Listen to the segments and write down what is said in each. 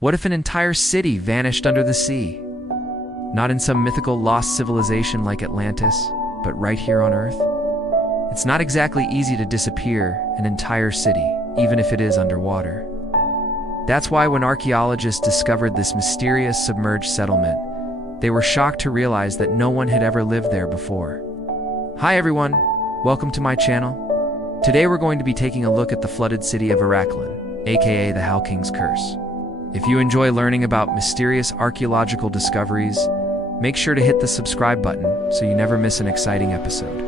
What if an entire city vanished under the sea? Not in some mythical lost civilization like Atlantis, but right here on Earth? It's not exactly easy to disappear an entire city, even if it is underwater. That's why when archaeologists discovered this mysterious submerged settlement, they were shocked to realize that no one had ever lived there before. Hi everyone, welcome to my channel. Today we're going to be taking a look at the flooded city of Halocline, aka the Hal-King's curse. If you enjoy learning about mysterious archaeological discoveries, make sure to hit the subscribe button so you never miss an exciting episode.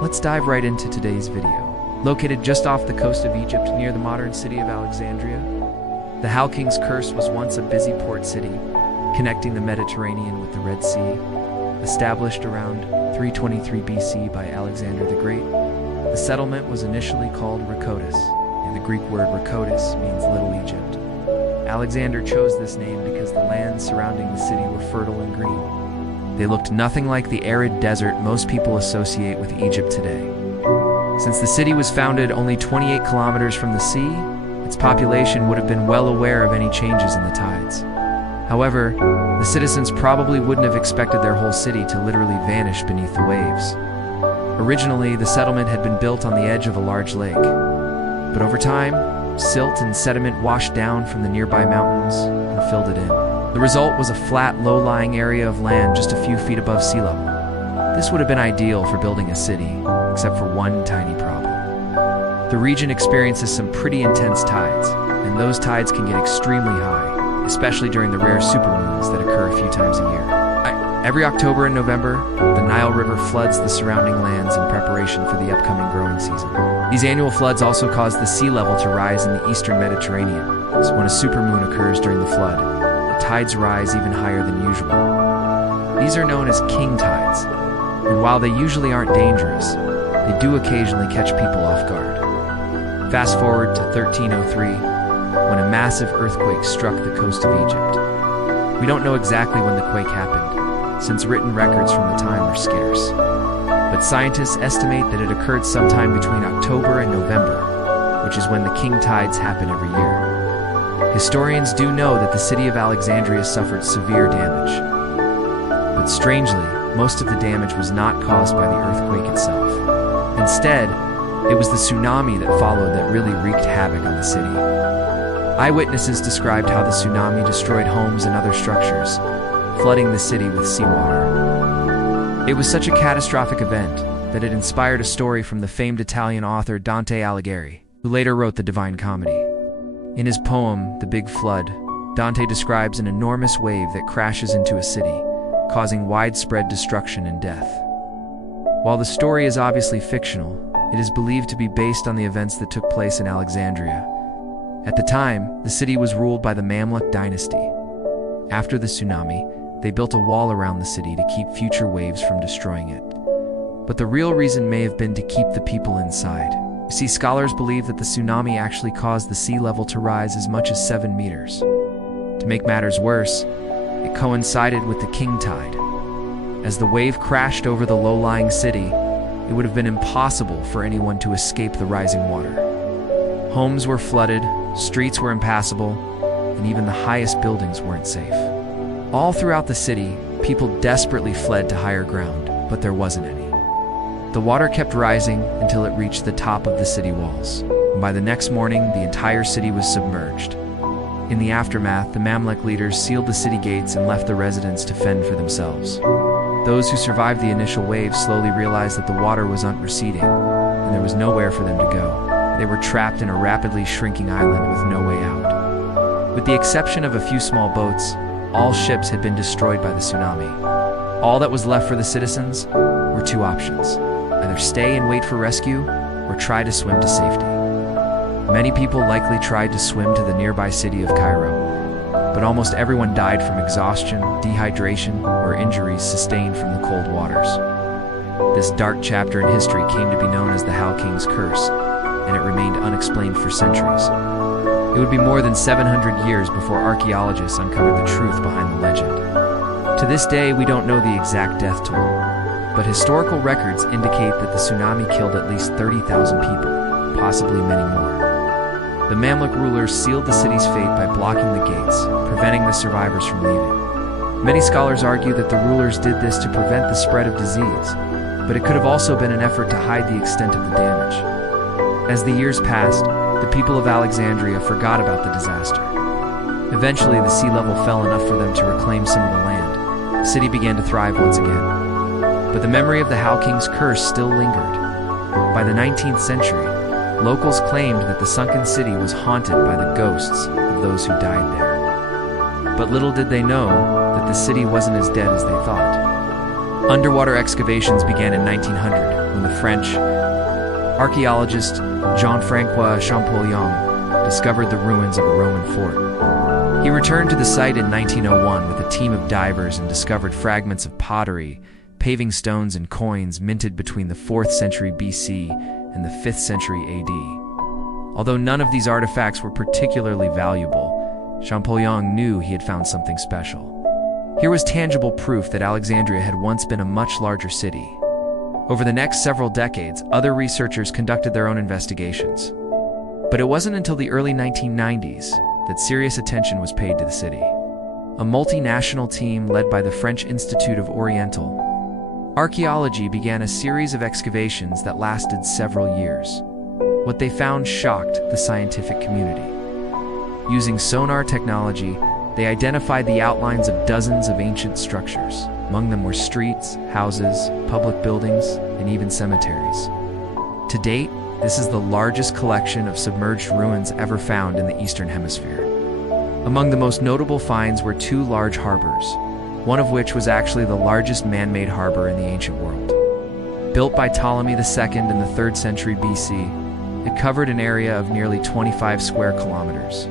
Let's dive right into today's video. Located just off the coast of Egypt near the modern city of Alexandria, the Hal-King's curse was once a busy port city, connecting the Mediterranean with the Red Sea. Established around 323 BC by Alexander the Great, the settlement was initially called Rhodotis, and the Greek word Rhodotis means Little Egypt. Alexander chose this name because the lands surrounding the city were fertile and green. They looked nothing like the arid desert most people associate with Egypt today. Since the city was founded only 28 kilometers from the sea, its population would have been well aware of any changes in the tides. However, the citizens probably wouldn't have expected their whole city to literally vanish beneath the waves. Originally, the settlement had been built on the edge of a large lake, but over time, silt and sediment washed down from the nearby mountains and filled it in. The result was a flat, low-lying area of land just a few feet above sea level. This would have been ideal for building a city, except for one tiny problem. The region experiences some pretty intense tides, and those tides can get extremely high, especially during the rare supermoons that occur a few times a year. Every October and November, the Nile River floods the surrounding lands in preparation for the upcoming growing season. These annual floods also cause the sea level to rise in the eastern Mediterranean, so when a supermoon occurs during the flood, the tides rise even higher than usual. These are known as king tides, and while they usually aren't dangerous, they do occasionally catch people off guard. Fast forward to 1303, when a massive earthquake struck the coast of Egypt. We don't know exactly when the quake happened, since written records from the time are scarce. But scientists estimate that it occurred sometime between October and November, which is when the king tides happen every year. Historians do know that the city of Alexandria suffered severe damage. But strangely, most of the damage was not caused by the earthquake itself. Instead, it was the tsunami that followed that really wreaked havoc on the city. Eyewitnesses described how the tsunami destroyed homes and other structures, flooding the city with seawater. It was such a catastrophic event that it inspired a story from the famed Italian author Dante Alighieri, who later wrote the Divine Comedy. In his poem, The Big Flood, Dante describes an enormous wave that crashes into a city, causing widespread destruction and death. While the story is obviously fictional, it is believed to be based on the events that took place in Alexandria. At the time, the city was ruled by the Mamluk dynasty. After the tsunami, they built a wall around the city to keep future waves from destroying it. But the real reason may have been to keep the people inside. You see, scholars believe that the tsunami actually caused the sea level to rise as much as 7 meters. To make matters worse, it coincided with the king tide. As the wave crashed over the low-lying city, it would have been impossible for anyone to escape the rising water. Homes were flooded, streets were impassable, and even the highest buildings weren't safe. All throughout the city, people desperately fled to higher ground, but there wasn't any. The water kept rising until it reached the top of the city walls, and by the next morning, the entire city was submerged. In the aftermath, the Mamluk leaders sealed the city gates and left the residents to fend for themselves. Those who survived the initial wave slowly realized that the water was receding, and there was nowhere for them to go. They were trapped in a rapidly shrinking island with no way out. With the exception of a few small boats, all ships had been destroyed by the tsunami. All that was left for the citizens were two options: either stay and wait for rescue, or try to swim to safety. Many people likely tried to swim to the nearby city of Cairo, but almost everyone died from exhaustion, dehydration, or injuries sustained from the cold waters. This dark chapter in history came to be known as the Hal-King's curse, and it remained unexplained for centuries. It would be more than 700 years before archaeologists uncovered the truth behind the legend. To this day, we don't know the exact death toll, but historical records indicate that the tsunami killed at least 30,000 people, possibly many more. The Mamluk rulers sealed the city's fate by blocking the gates, preventing the survivors from leaving. Many scholars argue that the rulers did this to prevent the spread of disease, but it could have also been an effort to hide the extent of the damage. As the years passed, the people of Alexandria forgot about the disaster. Eventually, the sea level fell enough for them to reclaim some of the land. The city began to thrive once again. But the memory of the Hal-King's curse still lingered. By the 19th century, locals claimed that the sunken city was haunted by the ghosts of those who died there. But little did they know that the city wasn't as dead as they thought. Underwater excavations began in 1900 when the French archaeologist Jean-François Champollion discovered the ruins of a Roman fort. He returned to the site in 1901 with a team of divers and discovered fragments of pottery, paving stones, and coins minted between the 4th century BC and the 5th century AD. Although none of these artifacts were particularly valuable, Champollion knew he had found something special. Here was tangible proof that Alexandria had once been a much larger city. Over the next several decades, other researchers conducted their own investigations. But it wasn't until the early 1990s that serious attention was paid to the city. A multinational team led by the French Institute of Oriental Archaeology began a series of excavations that lasted several years. What they found shocked the scientific community. Using sonar technology, they identified the outlines of dozens of ancient structures. Among them were streets, houses, public buildings, and even cemeteries. To date, this is the largest collection of submerged ruins ever found in the Eastern Hemisphere. Among the most notable finds were 2 large harbors, one of which was actually the largest man-made harbor in the ancient world. Built by Ptolemy II in the 3rd century BC, it covered an area of nearly 25 square kilometers.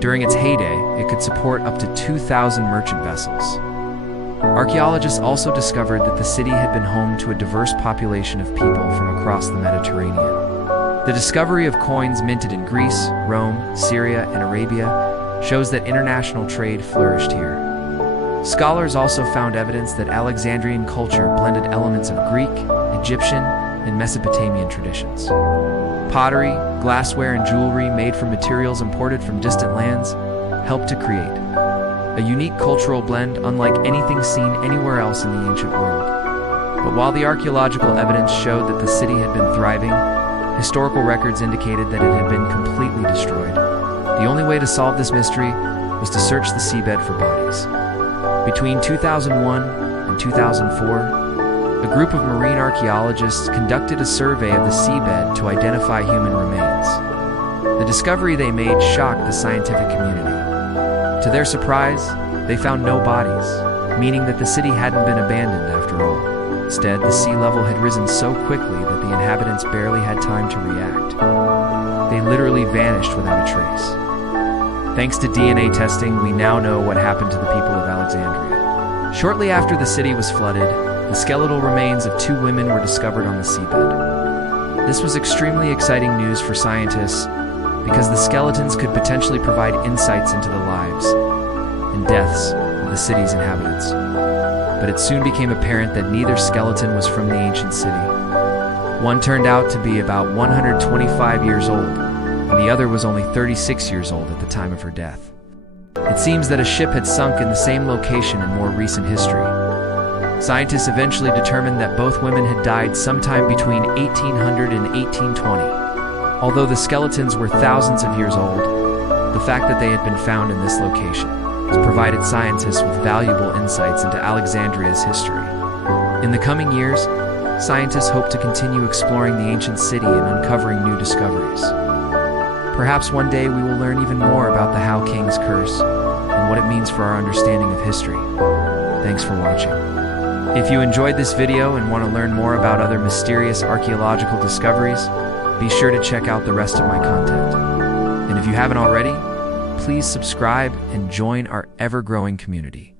During its heyday, it could support up to 2,000 merchant vessels. Archaeologists also discovered that the city had been home to a diverse population of people from across the Mediterranean. The discovery of coins minted in Greece, Rome, Syria, and Arabia shows that international trade flourished here. Scholars also found evidence that Alexandrian culture blended elements of Greek, Egyptian, and Mesopotamian traditions. Pottery, glassware, and jewelry made from materials imported from distant lands helped to create a unique cultural blend unlike anything seen anywhere else in the ancient world. But while the archaeological evidence showed that the city had been thriving, historical records indicated that it had been completely destroyed. The only way to solve this mystery was to search the seabed for bodies. Between 2001 and 2004, a group of marine archaeologists conducted a survey of the seabed to identify human remains. The discovery they made shocked the scientific community. To their surprise, they found no bodies, meaning that the city hadn't been abandoned after all. Instead, the sea level had risen so quickly that the inhabitants barely had time to react. They literally vanished without a trace. Thanks to DNA testing, we now know what happened to the people of Alexandria. Shortly after the city was flooded, the skeletal remains of 2 women were discovered on the seabed. This was extremely exciting news for scientists because the skeletons could potentially provide insights into the lives and deaths of the city's inhabitants. But it soon became apparent that neither skeleton was from the ancient city. One turned out to be about 125 years old, and the other was only 36 years old at the time of her death. It seems that a ship had sunk in the same location in more recent history. Scientists eventually determined that both women had died sometime between 1800 and 1820. Although the skeletons were thousands of years old, the fact that they had been found in this location has provided scientists with valuable insights into Alexandria's history. In the coming years, scientists hope to continue exploring the ancient city and uncovering new discoveries. Perhaps one day we will learn even more about the Hal-King's curse and what it means for our understanding of history. Thanks for watching. If you enjoyed this video and want to learn more about other mysterious archaeological discoveries, be sure to check out the rest of my content. And if you haven't already, please subscribe and join our ever-growing community.